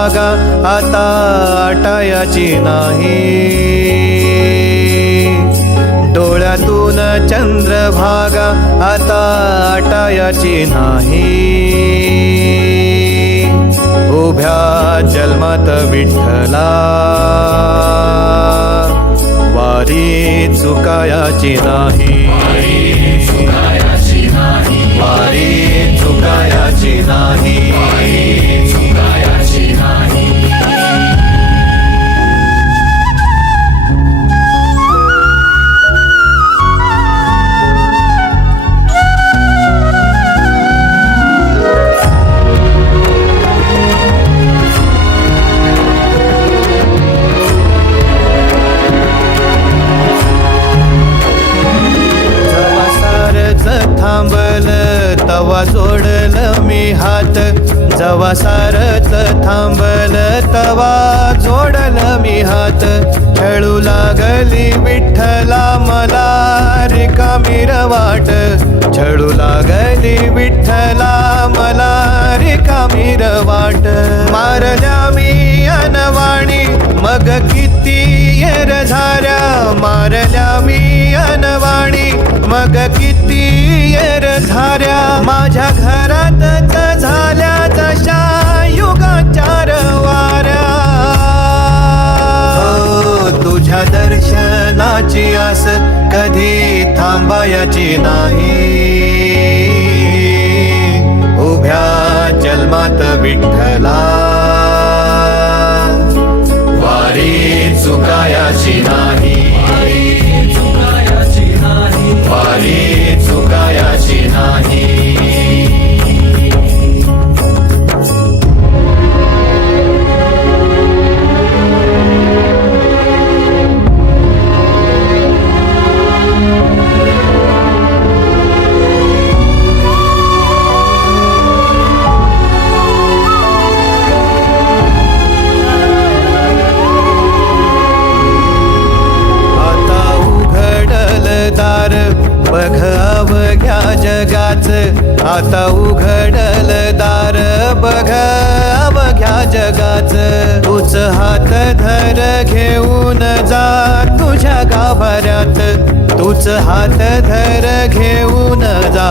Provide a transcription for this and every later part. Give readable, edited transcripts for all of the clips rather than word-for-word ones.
चंद्रभागा आता आटायाची नाही. डोळ्यातून चंद्रभागा आता आटायाची नाही. उभ्या जन्मात विठ्ठला वारी चुकायाची नाही. वारी चुकायाची नाही. थांबल तवा जोडल मी हात. जवा सारच थांबल तवा जोडल मी हात. खेळू लागली विठ्ठला मला रिकामी वाट. छळू लागली विठ्ठला मला रिकामी वाट. मारल्या मी अनवाणी मग किती येर झाऱ्या. मारल्या मी अनवाणी मग किती येर झाऱ्या. माझ्या घरातच झाल्या जशा युगाचार वाऱ्या. तुझ्या दर्शनाची आस कधी थांबायची नाही. उभ्या जन्मात विठ्ठला वारी चुकायाची नाही. वारी चुकायाची नाही. बघ अवघ्या जगाच. आता उघडल दार बघ अवघ्या जगाच. तूच हात धर घेऊन जा तुझ्या गाभाऱ्यात. तूच हात धर घेऊन जा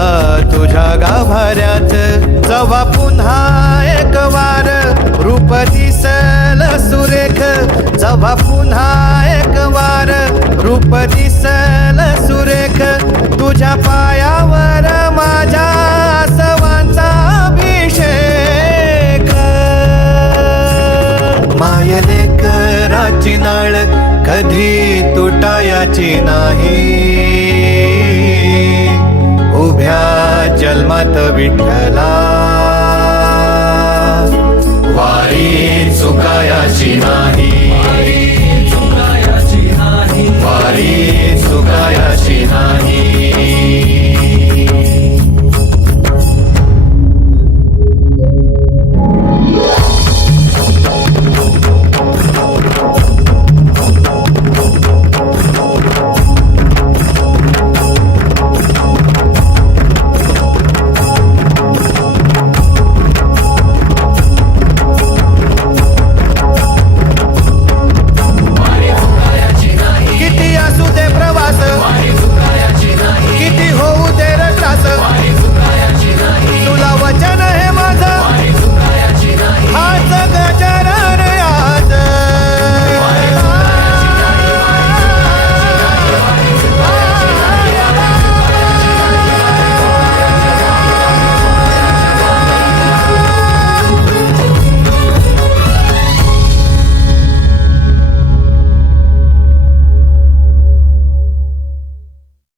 तुझ्या गाभाऱ्यात. जवा पुन्हा एक वार रूप दिसल सुरेख. जवा पुन्हा एक वार रूप दिसल सुरेख. तुझ्या पायावर माझ्या आसवांचा अभिषेक. मायलेकराची नाळ कधी तुटायाची नाही. उभ्या जन्मात विठ्ठला वारी चुकायाची नाही.